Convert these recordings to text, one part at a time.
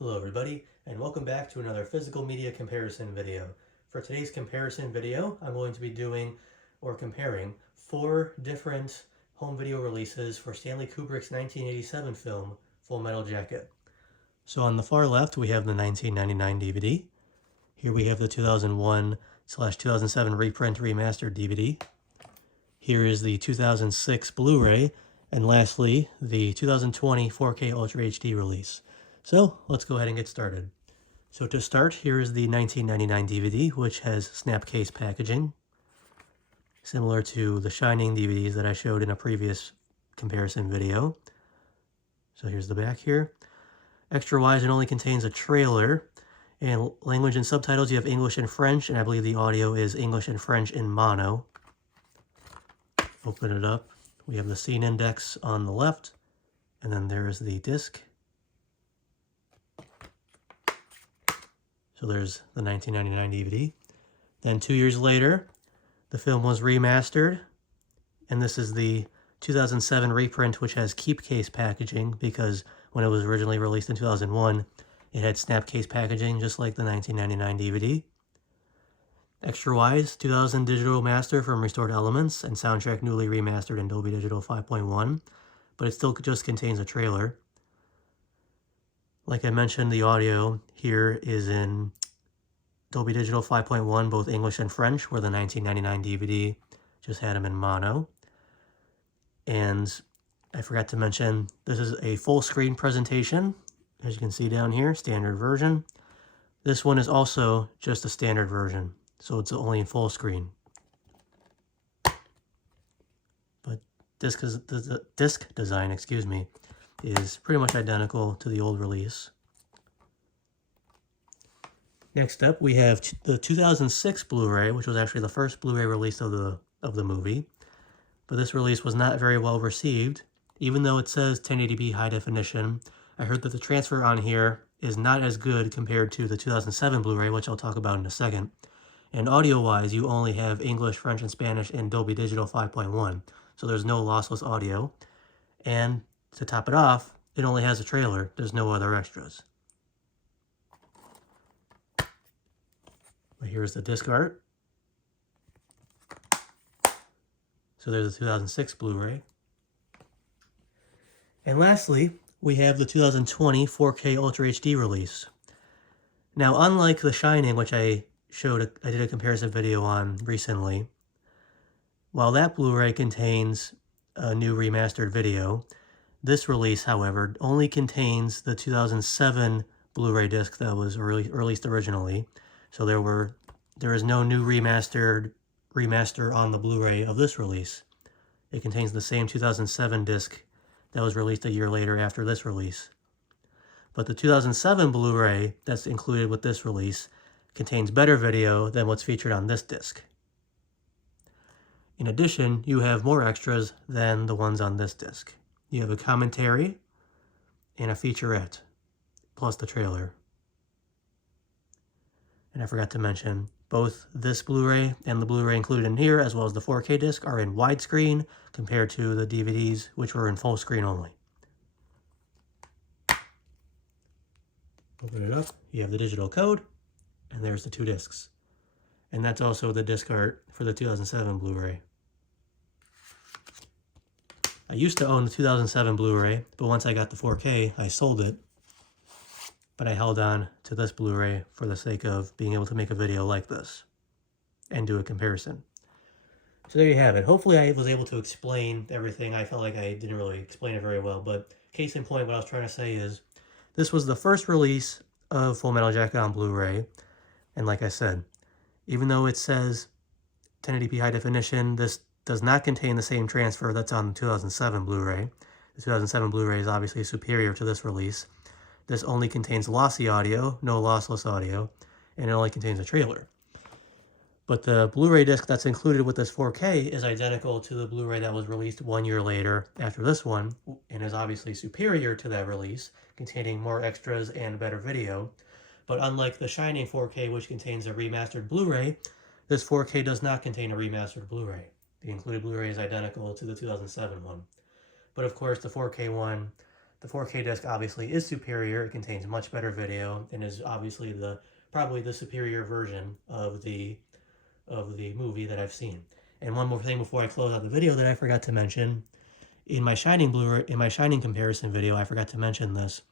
Hello everybody, and welcome back to another physical media comparison video. For today's comparison video, I'm going to be comparing 4 different home video releases for Stanley Kubrick's 1987 film, Full Metal Jacket. So on the far left, we have the 1999 DVD. Here we have the 2001/2007 reprint remastered DVD. Here is the 2006 Blu-ray, and lastly, the 2020 4K Ultra HD release. So let's go ahead and get started. So to start, here is the 1999 DVD, which has snap case packaging, similar to the Shining DVDs that I showed in a previous comparison video. So here's the back here. Extra-wise, it only contains a trailer, and language and subtitles, you have English and French, and I believe the audio is English and French in mono. Open it up. We have the scene index on the left, and then there's the disc. So there's the 1999 DVD. Then 2 years later, the film was remastered, and this is the 2007 reprint, which has keep case packaging, because when it was originally released in 2001, it had snap case packaging, just like the 1999 DVD. Extra-wise, 2000 digital master from Restored Elements, and soundtrack newly remastered in Dolby Digital 5.1, but it still just contains a trailer. Like I mentioned, the audio here is in Dolby Digital 5.1, both English and French, where the 1999 DVD just had them in mono. And I forgot to mention, this is a full screen presentation, as you can see down here, standard version. This one is also just a standard version, so it's only in full screen. But disc design, is pretty much identical to the old release. Next up, we have the 2006 Blu-ray, which was actually the first Blu-ray release of the movie. But this release was not very well received. Even though it says 1080p high definition, I heard that the transfer on here is not as good compared to the 2007 Blu-ray, which I'll talk about in a second. And audio-wise, you only have English, French, and Spanish in Dolby Digital 5.1, so there's no lossless audio. And to top it off, it only has a trailer. There's no other extras. But here's the disc art. So there's the 2006 Blu-ray. And lastly, we have the 2020 4K Ultra HD release. Now, unlike The Shining, which I did a comparison video on recently, while that Blu-ray contains a new remastered video, this release, however, only contains the 2007 Blu-ray disc that was released originally. So there is no new remaster on the Blu-ray of this release. It contains the same 2007 disc that was released a year later after this release. But the 2007 Blu-ray that's included with this release contains better video than what's featured on this disc. In addition, you have more extras than the ones on this disc. You have a commentary and a featurette, plus the trailer. And I forgot to mention, both this Blu-ray and the Blu-ray included in here, as well as the 4K disc, are in widescreen compared to the DVDs, which were in full screen only. Open it up, you have the digital code, and there's the 2 discs. And that's also the disc art for the 2007 Blu-ray. I used to own the 2007 Blu-ray, but once I got the 4K, I sold it. But I held on to this Blu-ray for the sake of being able to make a video like this and do a comparison. So there you have it. Hopefully I was able to explain everything. I felt like I didn't really explain it very well, but case in point, what I was trying to say is this was the first release of Full Metal Jacket on Blu-ray. And like I said, even though it says 1080p high definition, this does not contain the same transfer that's on the 2007 Blu-ray. The 2007 Blu-ray is obviously superior to this release. This only contains lossy audio, no lossless audio, and it only contains a trailer. But the Blu-ray disc that's included with this 4K is identical to the Blu-ray that was released 1 year later after this one, and is obviously superior to that release, containing more extras and better video. But unlike the Shining 4K, which contains a remastered Blu-ray, this 4K does not contain a remastered Blu-ray. The included Blu-ray is identical to the 2007 one. But of course, the 4K one The 4K disc obviously is superior. It contains much better video and is obviously probably the superior version of the movie that I've seen. And one more thing before I close out the video that I forgot to mention, in my Shining comparison video, I forgot to mention this,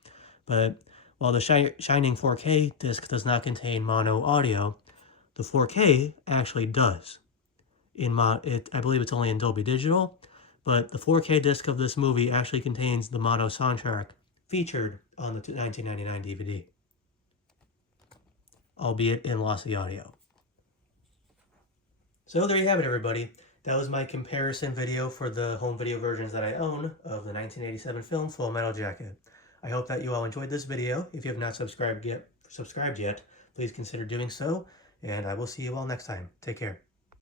but while the Shining 4K disc does not contain mono audio, the 4K actually does. I believe it's only in Dolby Digital, but the 4K disc of this movie actually contains the mono soundtrack featured on the 1999 DVD, albeit in lossy audio. So there you have it, everybody. That was my comparison video for the home video versions that I own of the 1987 film Full Metal Jacket. I hope that you all enjoyed this video. If you have not subscribed yet, please consider doing so, and I will see you all next time. Take care.